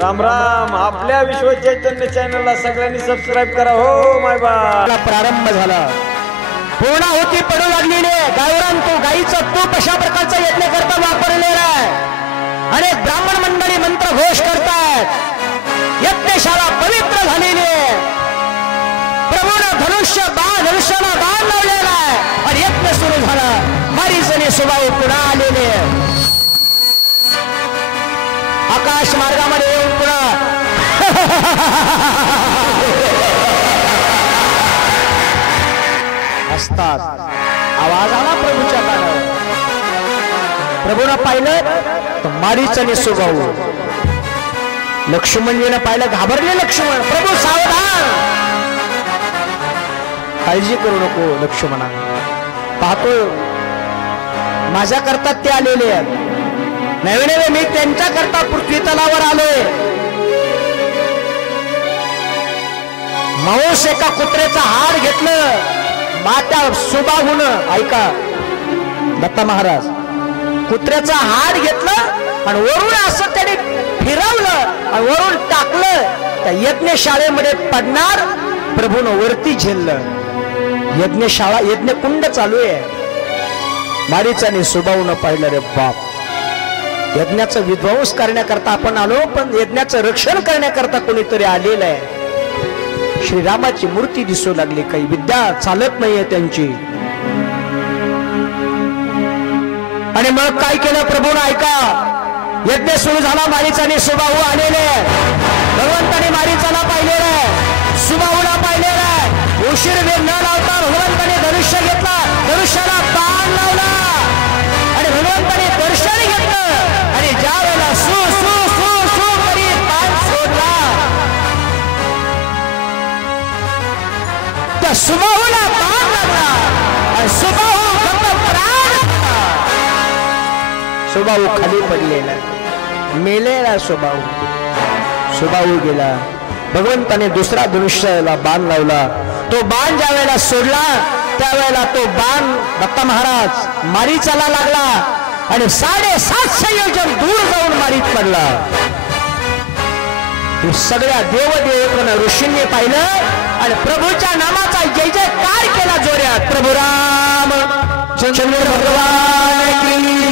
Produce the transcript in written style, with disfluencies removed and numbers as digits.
राम राम. आपल्या विश्व चैतन्य चॅनलला सगळ्यांनी सबस्क्राईब करा. हो माय बा. प्रारंभ झाला. पूर्णाहुती पडू लागलेली आहे. गावरान तू गाईचं तूप अशा प्रकारचा यज्ञ करता वापरलेला आहे. अनेक ब्राह्मण मंडळी मंत्र घोष करतायत. यज्ञशाळा पवित्र झालेली आहे. प्रभूनं धनुष्याला बाण लावलेला आहे आणि यज्ञ सुरू झाला. मारीजने सुबाई पुन्हा आलेले. आकाश मार्गामध्ये येऊन पुन्हा असतात. आवाज आला प्रभूच्या कानावर. प्रभूनं पाहिलं तर मारीच आणि सुबाऊ. लक्ष्मणजीनं पाहिलं, घाबरले लक्ष्मण. प्रभू सावधान, काळजी करू नको लक्ष्मणा. पाहतो माझ्या करता ते आलेले आहेत. नवे नवे मी त्यांच्या करता पृथ्वी तलावर आलोय. मावस एका कुत्र्याचा हाड घेतलं मात्या सुबाहून. ऐका दत्ता महाराज, कुत्र्याचा हाड घेतलं आणि वरून असं त्याने फिरवलं आणि वरून टाकलं. त्या यज्ञशाळेमध्ये पडणार. प्रभूनं वरती झेललं. यज्ञशाळा यज्ञकुंड चालू आहे. मारीचाने सुबाहून पाहिलं, रे बाप, यज्ञाचा विध्वंस करण्याकरता आपण आलो, पण यज्ञाचं रक्षण करण्याकरता कोणीतरी आलेलं आहे. श्रीरामाची मूर्ती दिसू लागली. काही विद्या चालत नाहीये त्यांची. आणि मग काय केलं प्रभूनं? ऐका, यज्ञ सुरू झाला. मारीचाने सुबाहू आलेले. भगवंताने मारीचाला पाहिलेलं आहे, सुबाहूला पाहिलेलं आहे. उशीर वेळ न लावता भगवंताने धनुष्य घेतला, धनुष्याला बाण लावला आणि भगवंताने दर्शन घेतलं. आणि ज्या वेळेला सु सु सु सु करीत बाण सोडला, त्या सुबाहूला बाण लागला आणि सुबाहू प्राण. सुबाहू खाली पडलेला, मेलेला सुबाहू गेला. भगवंताने दुसरा धनुष्याला बाण लावला. तो बाण ज्या वेळेला सोडला, त्यावेळेला तो बाण दत्ता महाराज मारीचाला लागला आणि 750 योजन दूर जाऊन मारीत पडला. सगळ्या देवदेवतांना ऋषींनी पाहिलं आणि प्रभूच्या नामाचा जय जयकार केला जोरात. प्रभू राम चंद्र भगवान की